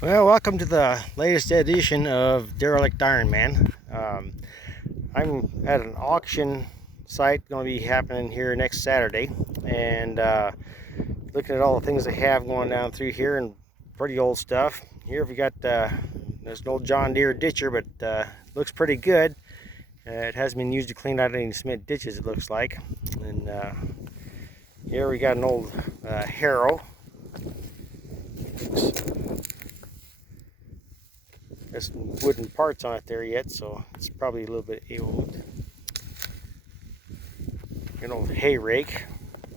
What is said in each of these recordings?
Well, welcome to the latest edition of Derelict Iron Man. I'm at an auction site going to be happening here next Saturday, and looking at all the things they have going down through here and pretty old stuff. Here we got there's an old John Deere ditcher, but looks pretty good. It hasn't been used to clean out any cement ditches, it looks like. And here we got an old harrow. There's some wooden parts on it there yet, so it's probably a little bit old. An old hay rake.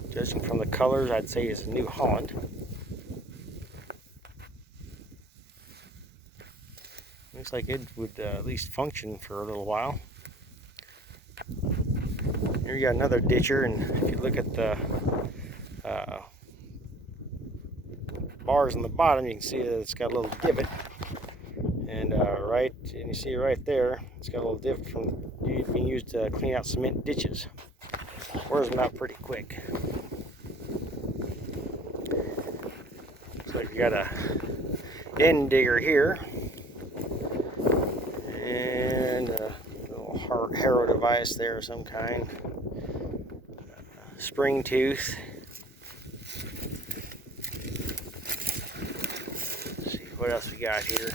Judging from the colors, I'd say it's a New Holland. Looks like it would at least function for a little while. Here you got another ditcher, and if you look at the bars on the bottom, you can see that it's got a little divot. And you see right there, it's got a little divot from being used to clean out cement ditches. Wears them out pretty quick. Looks like we got a end digger here, and a little harrow device there of some kind. Spring tooth. Let's see what else we got here.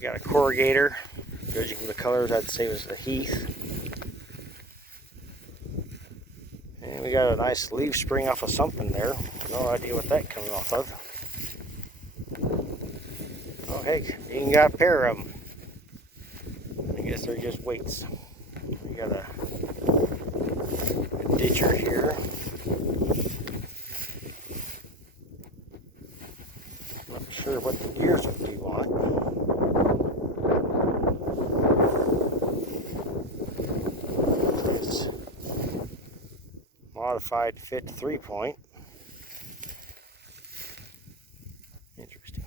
Got a corrugator. Judging from the colors, I'd say it was a heath. And we got a nice leaf spring off of something there. No idea what that comes off of. Oh heck, you even got a pair of them. I guess they're just weights. We got a ditcher here. Not sure what the gears would be on it. It's modified fit 3-point. Interesting.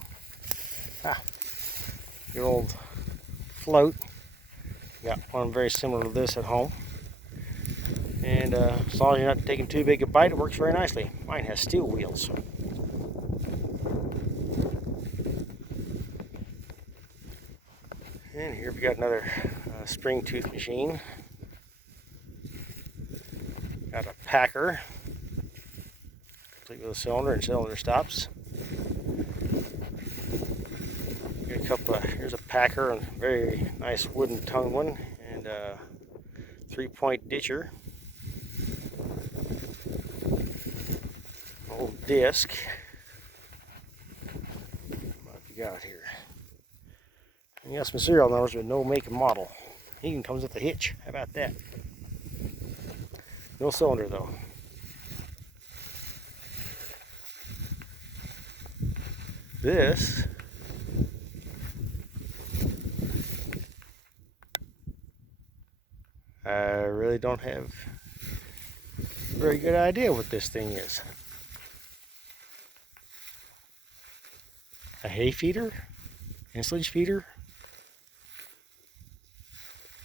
Your old float. Got one very similar to this at home. And as long as you're not taking too big a bite, it works very nicely. Mine has steel wheels. And here we got another spring tooth machine. Got a packer, complete with a cylinder and cylinder stops. Got a couple of, here's a packer, and a very nice wooden tongue one, and a 3-point ditcher. Old disc. What have you got here? You got some serial numbers with no make and model. He even comes with a hitch. How about that? No cylinder though. This I really don't have a very good idea what this thing is. A hay feeder? Insulage feeder?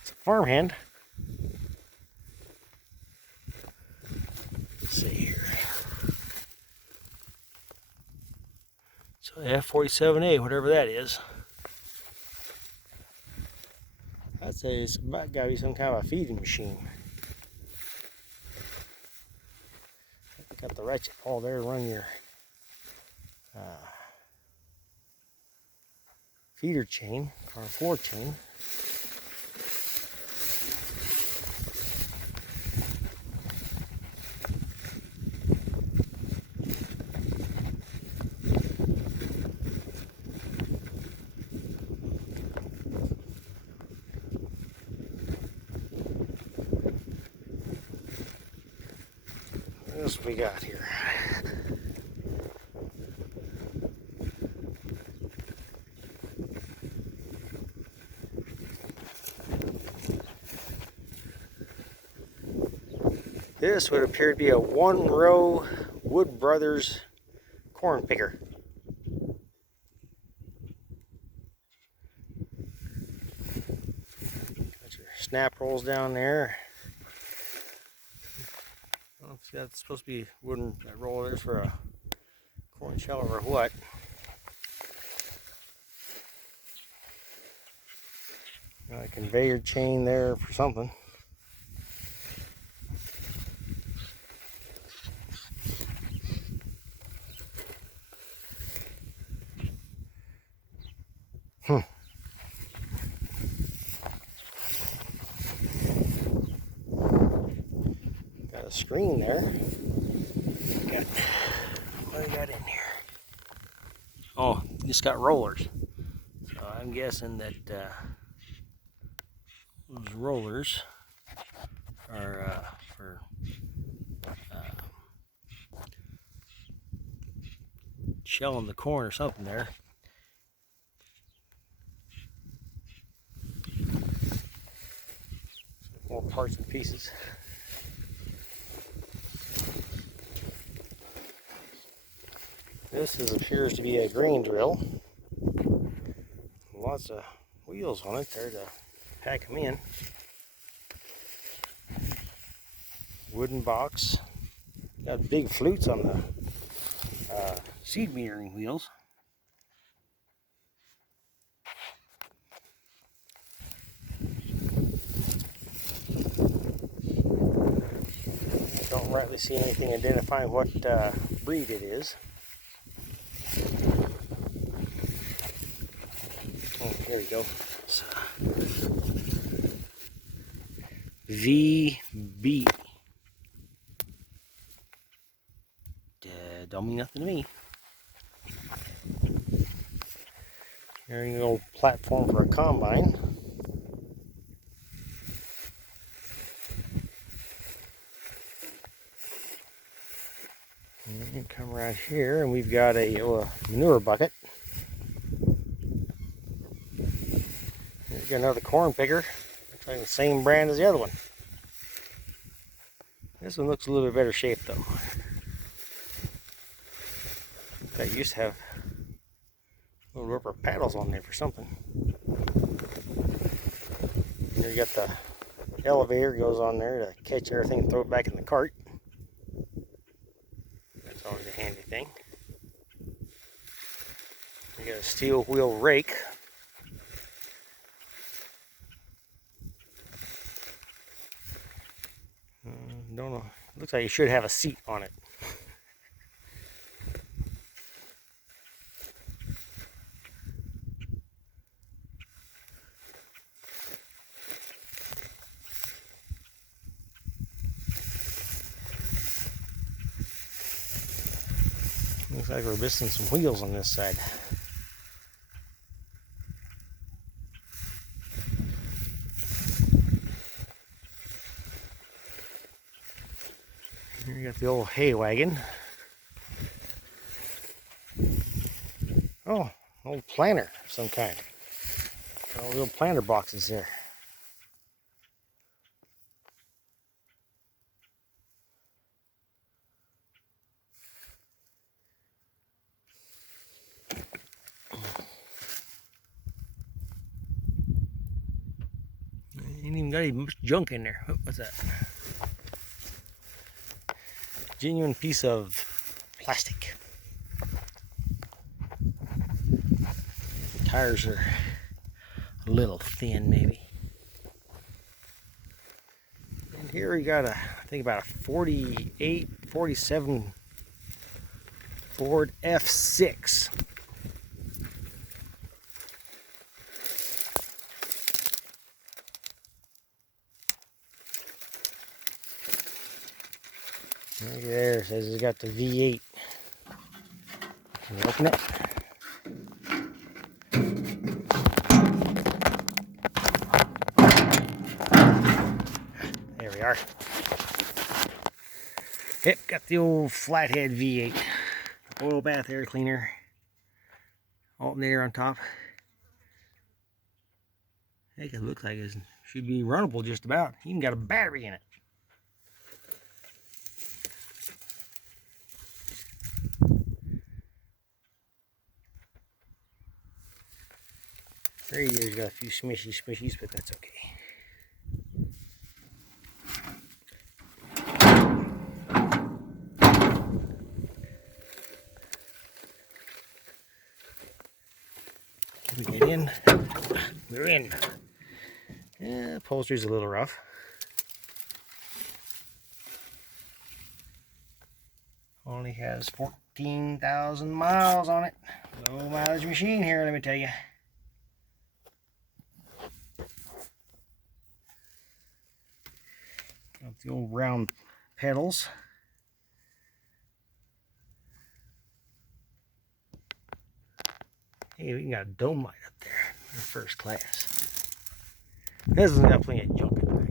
It's a farmhand. Let's see here. So F47A, whatever that is. I'd say it's got to be some kind of a feeding machine. Got the ratchet ball there to run your feeder chain or floor chain. What else we got here? This would appear to be a one-row Wood Brothers corn picker. Got your snap rolls down there. I don't know if that's supposed to be wooden roller there for a corn sheller or what. Got a conveyor chain there for something. Got a screen there. What do we got in here? Oh, just got rollers. So I'm guessing that those rollers are for shelling the corn or something there. More parts and pieces. This appears to be a grain drill. Lots of wheels on it there to pack them in. Wooden box. Got big flutes on the seed metering wheels. Don't rightly see anything identifying what breed it is. Oh, there we go. VB. Don't mean nothing to me. Here's an old platform for a combine. And come right here, and we've got a manure bucket. Here's another corn picker. Looks like the same brand as the other one. This one looks a little bit better shape though. I used to have little rubber paddles on there for something. Here you got the elevator goes on there to catch everything and throw it back in the cart. That's always a handy thing. You got a steel wheel rake. Don't know. Looks like you should have a seat on it. Looks like we're missing some wheels on this side. Here you got the old hay wagon. Oh, old planter of some kind. All little planter boxes there. Ain't even got any much junk in there. Oh, what's that? Genuine piece of plastic. The tires are a little thin, maybe. And here we got I think about a 48, 47 Ford F6. Look there, it says it's got the V8. Can you open it? There we are. Yep, got the old flathead V8. Oil bath air cleaner. Alternator on top. I think it looks like it should be runnable just about. Even got a battery in it. Radio's got a few smishies, but that's okay. Can we get in? We're in. Yeah, upholstery's a little rough. Only has 14,000 miles on it. Low mileage machine here, let me tell you. Got the old round pedals. Hey, we got a dome light up there. First class. This has got plenty of junk in the back.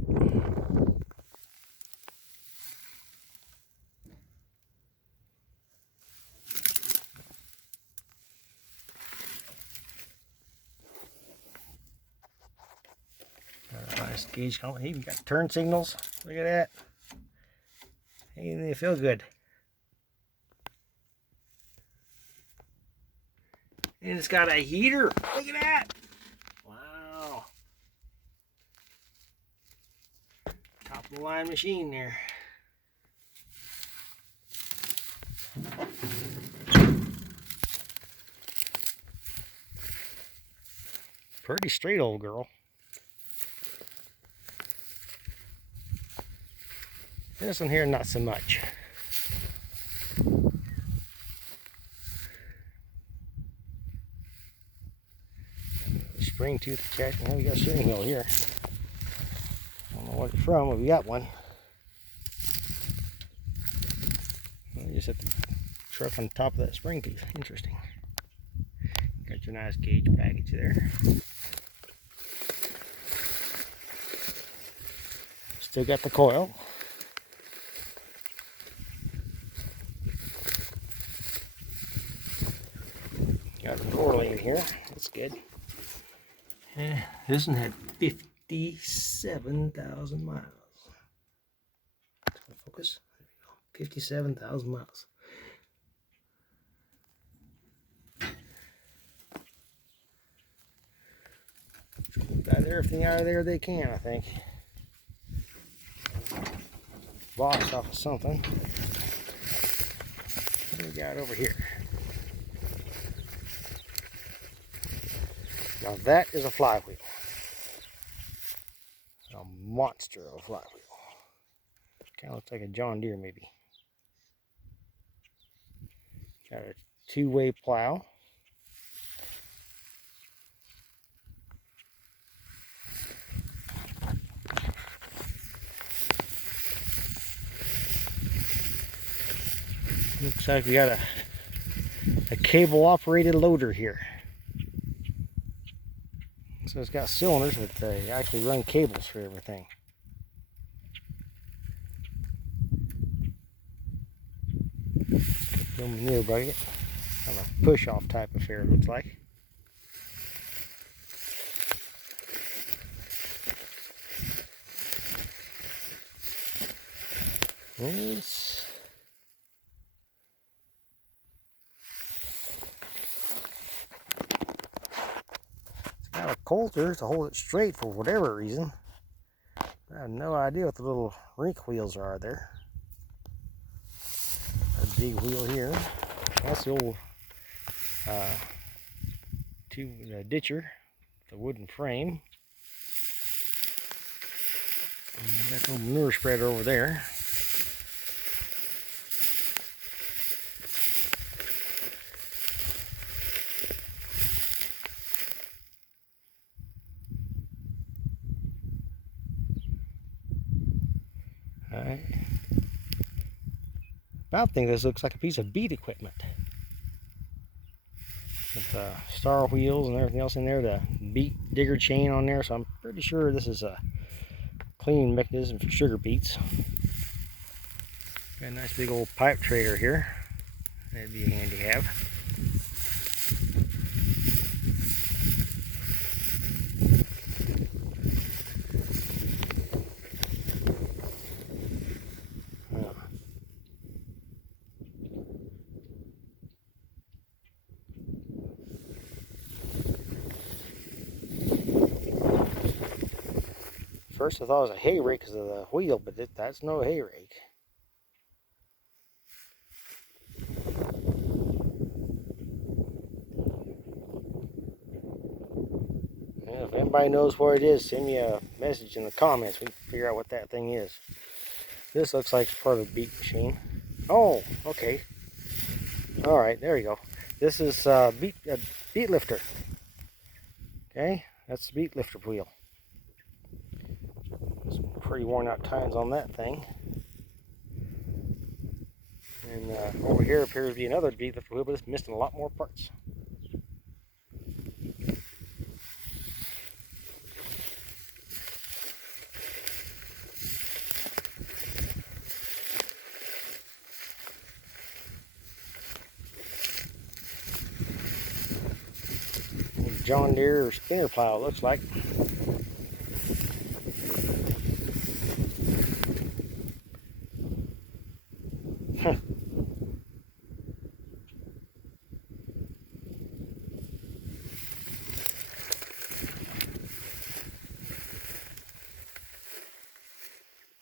Got a nice gauge color. Hey, we got turn signals. Look at that. Hey, they feel good. And it's got a heater. Look at that. Wow. Top of the line machine there. Pretty straight old girl. This one here, not so much. Spring tooth check. Now we got a steering wheel here. I don't know what it's from, but we got one. We just set the truck on top of that spring tooth. Interesting. Got your nice gauge package there. Still got the coil. Got the 4-lane here. That's good. Yeah, this one had 57,000 miles. Focus. There we go. 57,000 miles. Got everything out of there they can, I think. Box off of something. What do we got over here? Now that is a flywheel. A monster of a flywheel. Kind of looks like a John Deere maybe. Got a 2-way plow. Looks like we got a cable operated loader here. So it's got cylinders, but they actually run cables for everything. Little manure bucket. Kind of a push-off type affair, it looks like. It's got a coulter to hold it straight for whatever reason. I have no idea what the little rink wheels are there. A big wheel here. That's the old ditcher, the wooden frame. And got the old manure spreader over there. Alright. About think this looks like a piece of bead equipment. With star wheels and everything else in there, the beet digger chain on there, so I'm pretty sure this is a cleaning mechanism for sugar beets. Got a nice big old pipe trailer here. That'd be handy to have. First I thought it was a hay rake because of the wheel, but that's no hay rake. Yeah, if anybody knows what it is, send me a message in the comments. We can figure out what that thing is. This looks like it's part of the beat machine. Oh, okay. All right, there you go. This is beat lifter. Okay, that's the beat lifter wheel. Some pretty worn out tines on that thing. And over here appears to be another beat lifter wheel, but it's missing a lot more parts. John Deere spinner plow, it looks like.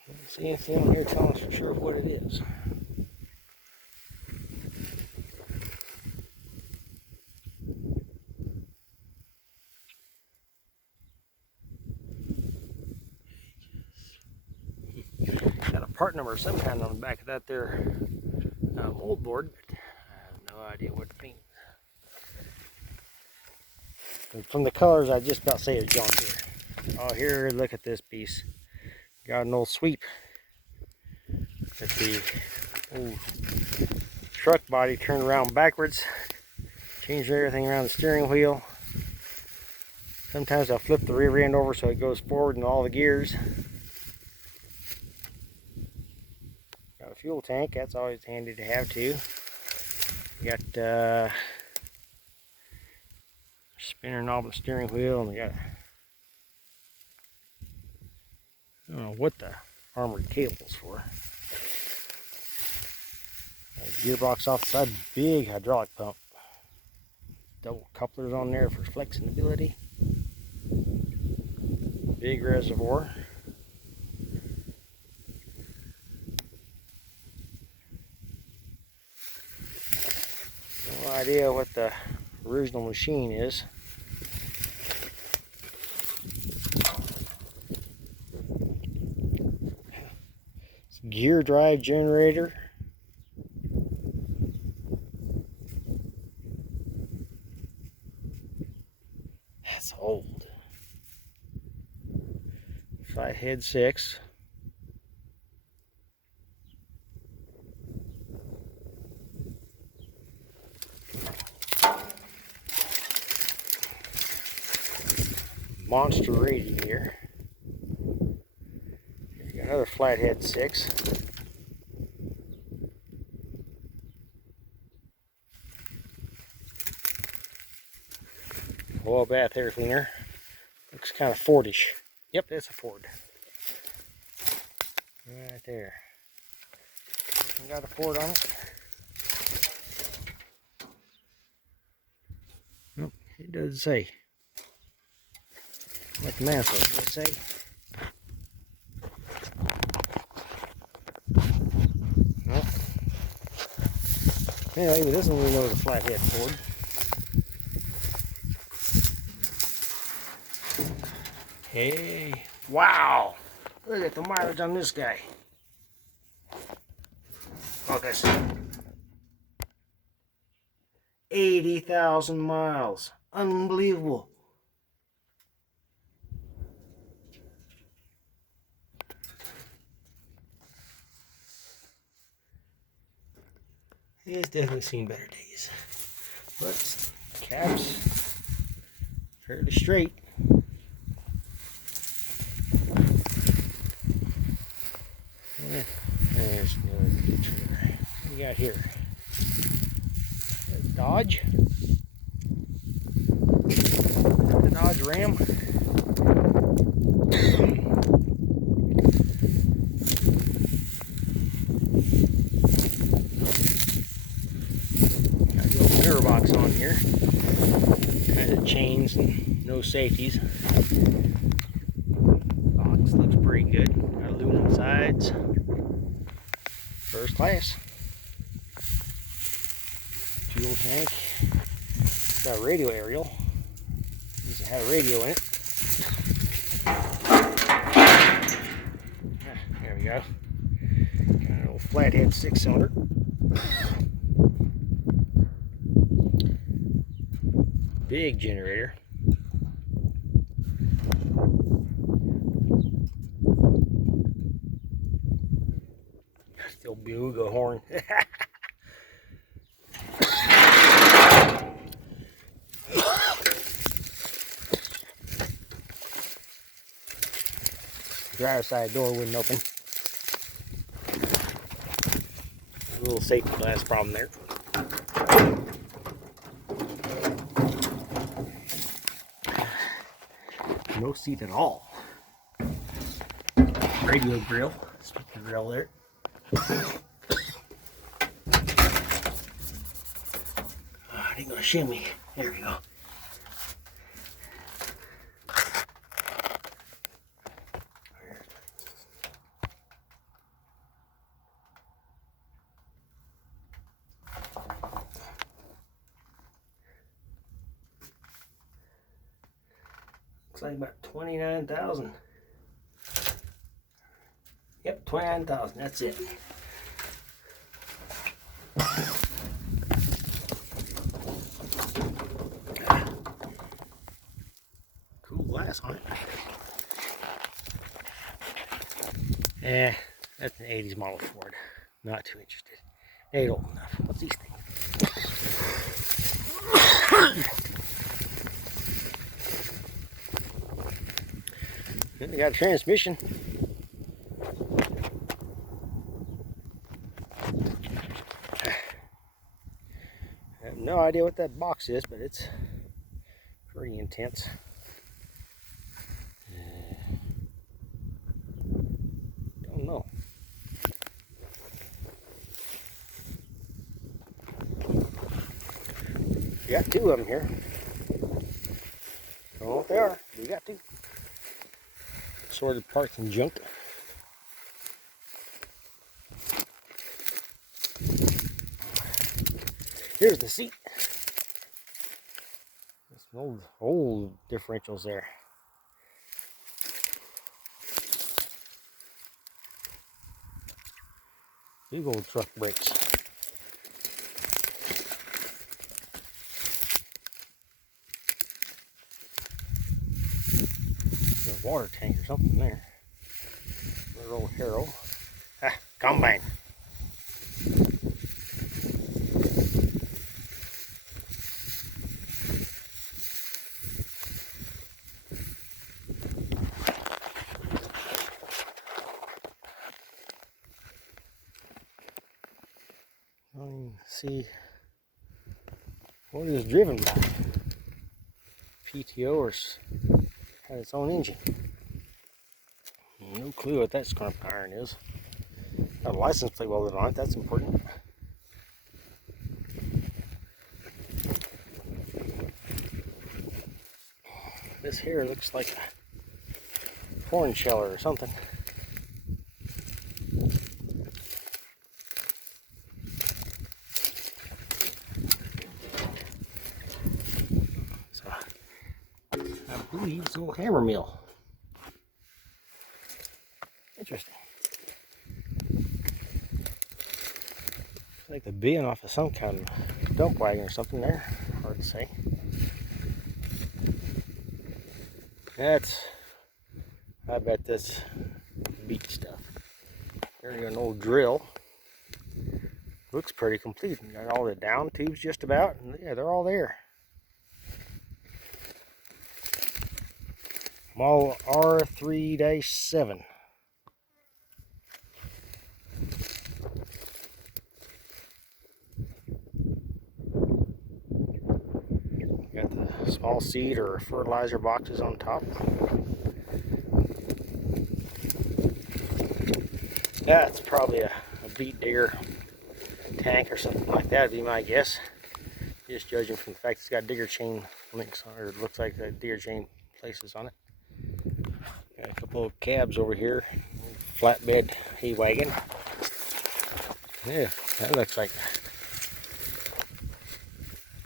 Don't see anything on here telling us for sure what it is. Got a part number of some kind on the back of that there mold board, but I have no idea what it means. And from the colors, I just about say it's John Deere. Oh, here, look at this piece. Got an old sweep. At the old truck body turned around backwards. Changed everything around the steering wheel. Sometimes I'll flip the rear end over so it goes forward in all the gears. Got a fuel tank, that's always handy to have too. Got spinner knob and steering wheel, and we got, I don't know what the armored cable's for. Gearbox off the side, big hydraulic pump. Double couplers on there for flexibility. Big reservoir. No idea what the original machine is. It's a gear drive generator. That's old. Flathead 6. Monster radiator. Here we got another flathead 6. Oil bath air cleaner. Looks kind of Fordish. Yep, it's a Ford. Right there. Got a Ford on it. Nope, it doesn't say. Like the man says, let's say. Nope. Anyway, this one we know is a flathead Ford. Hey, wow! Look at the mileage on this guy. Focus. 80,000 miles. Unbelievable. It's definitely seen better days. But cab's fairly straight. There's another picture. What do we got here? Dodge. The Dodge Ram. Got the old mirror box on here. Kind of chains and no safeties. Box looks pretty good. Got aluminum sides. First class. Fuel tank. Got a radio aerial. Needs to have a radio in it. There we go. Got an old flathead 6-cylinder. Big generator. Still bugle horn. Driver's side door wouldn't open. A little safety glass problem there. No seat at all. Radio grill. Speaker grill there. I ain't gonna shimmy. There we go. Looks like about 29,000. Yep, 29,000. That's it. Cool glass on it. Yeah, that's an 80s model Ford. Not too interested. Ain't old enough. What's these things? Then they got a transmission. I have no idea what that box is, but it's pretty intense. Don't know. We got two of them here. Don't know what they are. We got two. Sorted parts and junk. Here's the seat. There's some old differentials there. Big old truck brakes. A water tank or something there. Little old harrow. Ah, combine. See what it is driven by. PTO or has its own engine. No clue what that scrump iron is. Got a license plate welded on it, that's important. This here looks like a corn sheller or something. I believe it's a little hammer mill. Interesting. Looks like the bin off of some kind of dump wagon or something there. Hard to say. I bet that's beat stuff. There's an old drill. Looks pretty complete. Got all the down tubes just about. And yeah, they're all there. Model R3-7. Got the small seed or fertilizer boxes on top. That's probably a beet digger tank or something like that, would be my guess. Just judging from the fact it's got digger chain links on it, or it looks like the digger chain places on it. Got a couple of cabs over here. Flatbed hay wagon. Yeah, that looks like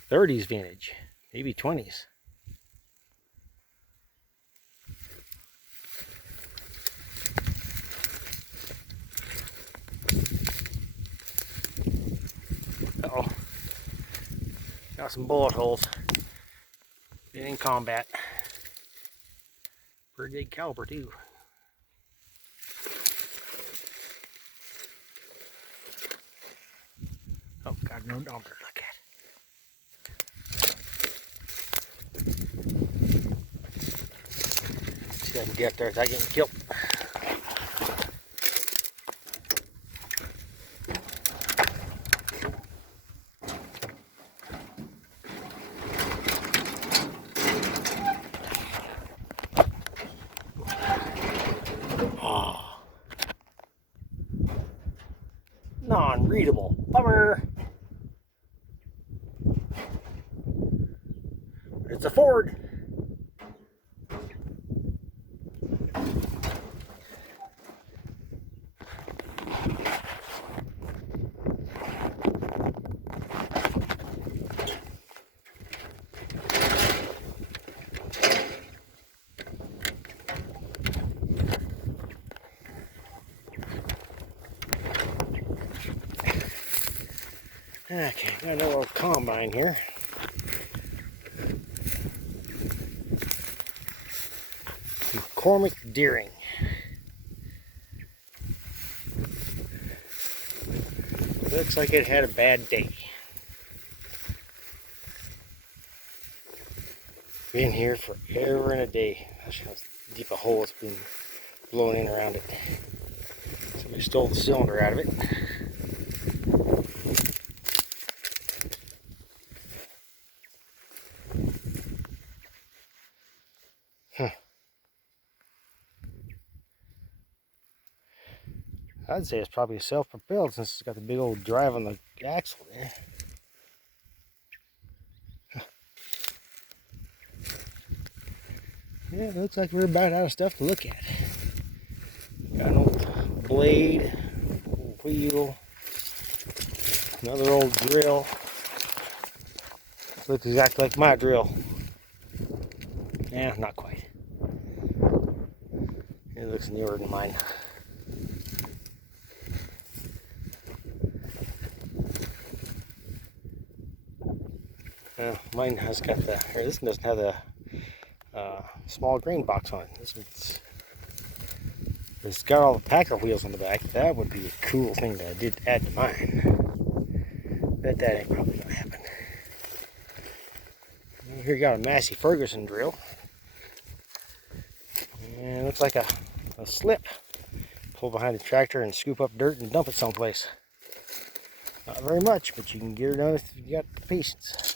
30s vintage, maybe 20s. Got some bullet holes. Been in combat. Pretty big caliber too. Oh God, no dumper, look at it. See if I can get there without getting killed. Oh. Non-readable. Bummer. It's a Ford. Okay, got another little combine here. McCormick Deering. Looks like it had a bad day. Been here forever and a day. Gosh, how deep a hole it's been blown in around it. Somebody stole the cylinder out of it. Huh. I'd say it's probably self-propelled since it's got the big old drive on the axle there. Yeah, it looks like we're about out of stuff to look at. Got an old blade, old wheel, another old drill. Looks exactly like my drill. Yeah, not quite. It looks newer than mine. Mine has got the, or this one doesn't have the small grain box on it. It's got all the Packer wheels on the back. That would be a cool thing that I did add to mine. Bet that ain't probably gonna happen. Here you got a Massey Ferguson drill. And it looks like a slip. Pull behind the tractor and scoop up dirt and dump it someplace. Not very much, but you can get it done if you got the patience.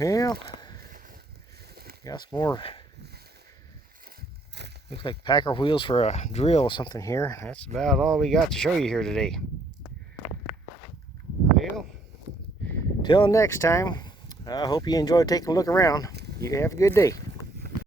Well, got some more. Looks like Packer wheels for a drill or something here. That's about all we got to show you here today. Well, till next time, I hope you enjoyed taking a look around. You have a good day.